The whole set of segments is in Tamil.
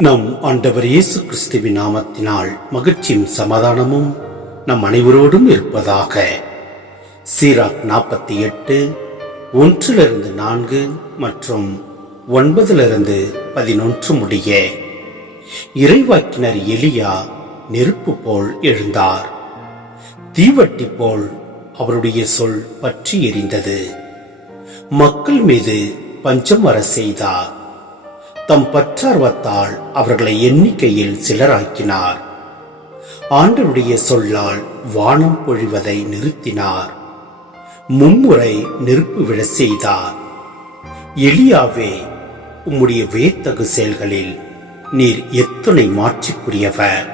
நம் ஆண்டவர் இயேசு கிறிஸ்துவின் நாமத்தினால் மகிழ்ச்சியும் சமாதானமும் நம் அனைவரோடும் இருப்பதாக. சீராக் நாற்பத்தி எட்டு ஒன்றிலிருந்து நான்கு மற்றும் ஒன்பதிலிருந்து பதினொன்று முடிய. இறைவாக்கினர் எலியா நெருப்பு போல் எழுந்தார். தீவட்டி போல் அவருடைய சொல் பற்றி எரிந்தது. மக்கள் மீது பஞ்சம் வர செய்தார். தம் பற்றார்வத்தால் அவர்களை எண்ணிக்கையில் சிலராக்கினார். ஆண்டருடைய சொல்லால் வானம் பொழிவதை நிறுத்தினார். மும்முறை நெருப்பு விழ செய்தார். எலியாவே உம்முடைய வேத்தகு செயல்களில் நீர் எத்தனை மாற்றிக்குரியவர்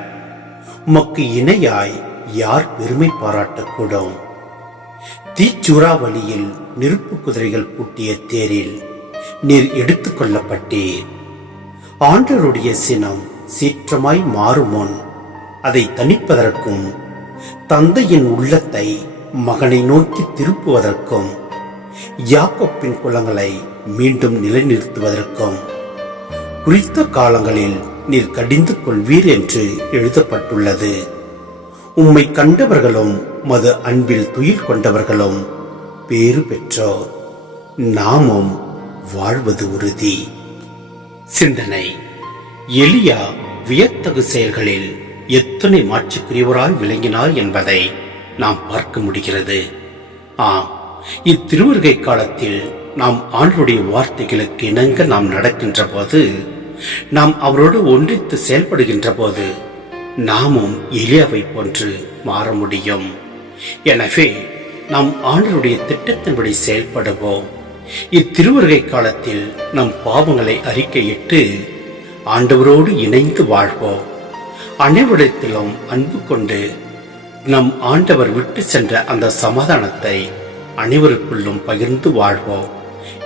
உமக்கு இணையாய் யார் பெருமை பாராட்டக்கூடும்? தீச்சுறாவளியில் நெருப்பு குதிரைகள் பூட்டிய தேரில் நீர் எடுத்துக்கொள்ளப்பட்டேன் ஆண்டருடைய சினம் சீற்றமாய் மாறுமுன். அதை தணிப்பதற்கும் தந்தையின் உள்ளத்தை மகனை நோக்கி திருப்புவதற்கும் யாக்கோப்பின் குலங்களை மீண்டும் நிலைநிறுத்துவதற்கும் குறித்த காலங்களில் நீர் கடிந்து கொள்வீர் என்று எழுதப்பட்டுள்ளது. உம்மை கண்டவர்களும் மது அன்பில் துயில் கொண்டவர்களும் பேறு பெற்றோர். நாமும் வாழ்வது உறுதி. சிந்தனை. எலியா வியத்தகு செயல்களில் எத்தனை மாட்சிக்குரியவராய் விளங்கினார் என்பதை நாம் பார்க்க முடிகிறது. ஆம் இத்திருவருகை காலத்தில் நாம் ஆண்டருடைய வார்த்தைகளுக்கு இணங்க நாம் நடக்கின்ற போது நாம் அவரோடு ஒன்றித்து செயல்படுகின்ற போது நாமும் எளியவை போன்று மாற முடியும். எனவே நாம் ஆண்டருடைய திட்டத்தின்படி செயல்படுவோம். இத்திருவருகை காலத்தில் நம் பாவங்களை அறிக்கையிட்டு ஆண்டவரோடு இணைந்து வாழ்வோம். அனைவரிடத்திலும் அன்பு கொண்டு நம் ஆண்டவர் விட்டு சென்ற அந்த சமாதானத்தை அனைவருக்குள்ளும் பகிர்ந்து வாழ்வோம்.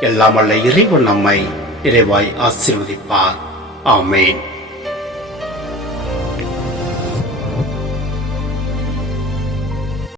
எல்லாம் அல்ல இறைவன் நம்மை நிறைவாய் ஆசீர்வதிப்பார். ஆமேன்.